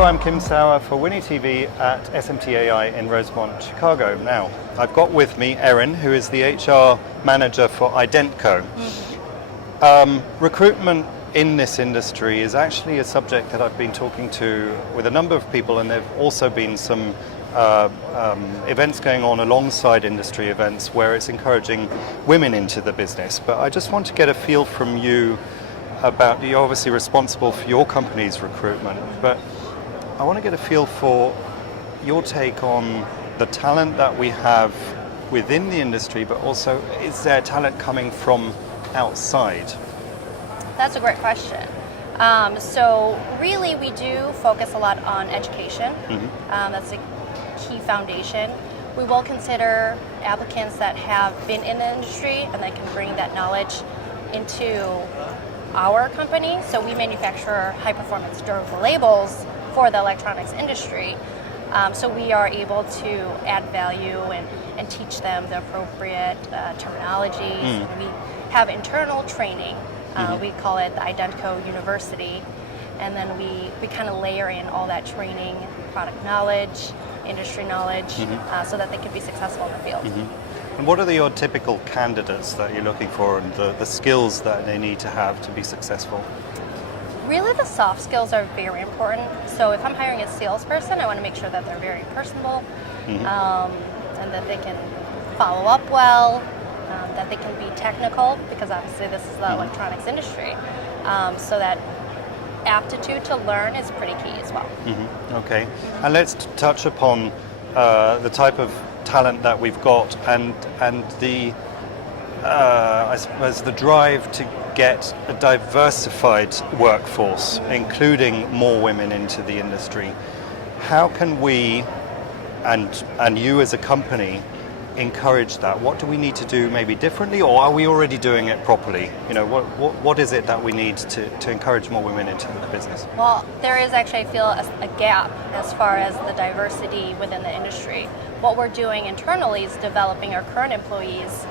Hello, I'm Kim Sauer for WNIE TV at SMTAI in Rosemont, Chicago. Now, I've got with me Erin, who is the HR manager for Identco. Recruitment in this industry is actually a subject that I've been talking to with a number of people, and there have also been some events going on alongside industry events where it's encouraging women into the business. But I just want to get a feel from you about, you're obviously responsible for your company's recruitment, but I want to get a feel for your take on the talent that we have within the industry, but also is there talent coming from outside? That's a great question. So really we do focus a lot on education. That's a key foundation. We will consider applicants that have been in the industry and that can bring that knowledge into our company. So we manufacture high performance durable labels for the electronics industry. So we are able to add value and teach them the appropriate terminology. We have internal training. We call it the Identco University. And then we kind of layer in all that training, product knowledge, industry knowledge, so that they can be successful in the field. And what are your typical candidates that you're looking for, and the skills that they need to have to be successful? Really, the soft skills are very important. So if I'm hiring a salesperson, I want to make sure that they're very personable, and that they can follow up well, that they can be technical, because obviously this is the electronics industry. So that aptitude to learn is pretty key as well. Okay, and let's touch upon the type of talent that we've got, and the I suppose the drive to get a diversified workforce, including more women into the industry. How can we, and you as a company, encourage that? What do we need to do maybe differently, or are we already doing it properly? You know, what is it that we need to encourage more women into the business? Well, there is actually, I feel, a gap as far as the diversity within the industry. What we're doing internally is developing our current employees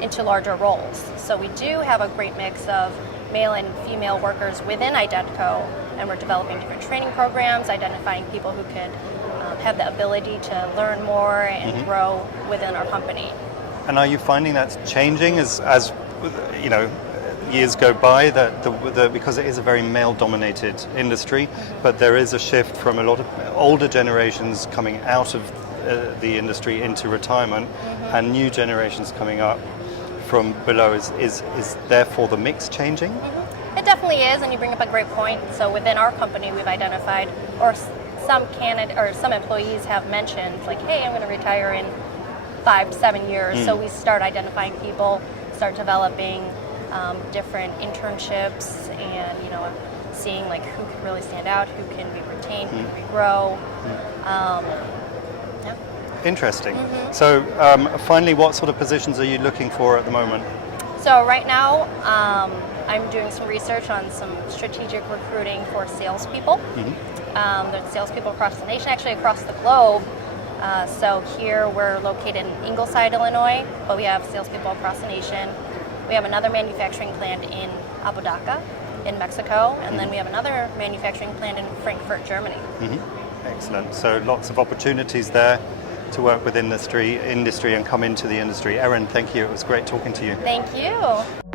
into larger roles. So we do have a great mix of male and female workers within Identco, and we're developing different training programs, identifying people who could have the ability to learn more and grow within our company. And are you finding that's changing as you know, years go by, that because it is a very male-dominated industry, but there is a shift from a lot of older generations coming out of the industry into retirement, and new generations coming up from below. Is therefore the mix changing? It definitely is, and you bring up a great point. So within our company, we've identified, or some employees have mentioned, like, hey, I'm going to retire in 5 to 7 years. So we start identifying people, start developing different internships, and seeing like who can really stand out, who can be retained, who can we grow. Interesting. So finally, what sort of positions are you looking for at the moment? So right now, I'm doing some research on some strategic recruiting for salespeople. There's salespeople across the nation, actually across the globe. So here we're located in Ingleside, Illinois, but we have salespeople across the nation. We have another manufacturing plant in Abu Dhabi, in Mexico, and then we have another manufacturing plant in Frankfurt, Germany. Excellent. So lots of opportunities there to work with industry and come into the industry. Erin, thank you. It was great talking to you. Thank you.